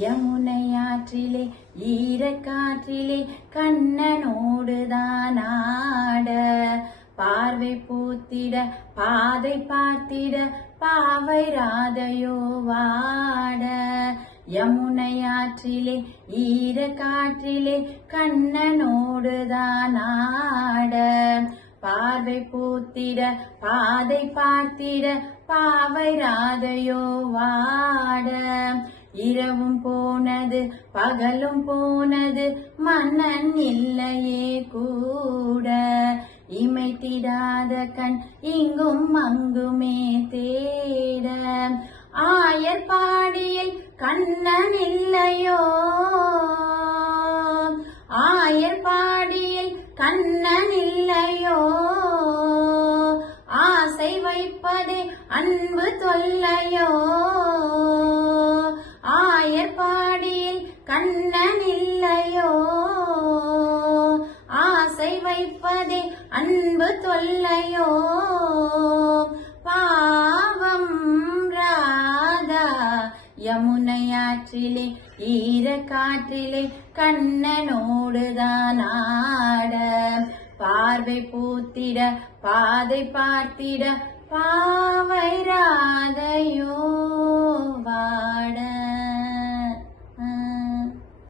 யமுனையாற்றிலே ஈரக்காற்றிலே கண்ணனோடுதான் ஆட. பார்வை பூத்திட பாதை பார்த்திட பாவை ராதையோ வாட. யமுனையாற்றிலே ஈரக்காற்றிலே கண்ணனோடுதான் ஆட. பார்வை பூத்திட பாதை பார்த்திட பாவை ராதையோ வாட. இரவும் போனது பகலும் போனது மன்னன் இல்லையே கூட. இமைத்திடாத கண் இங்கும் அங்குமே தேட. ஆயர் பாடியில் கண்ணன் இல்லையோ? ஆயர் பாடியில் கண்ணன் இல்லையோ? ஆசை வைப்பதே அன்பு தொல்லையோ? பாடியில் கண்ணன் இல்லையோ? ஆசை வைப்பதே அன்பு தொல்லையோ? பாவம் ராதா யமுனையாற்றிலே ஈர காற்றிலே கண்ணனோடுதான் ஆட. பார்வை பூத்திட பாதை பார்த்திட பாவை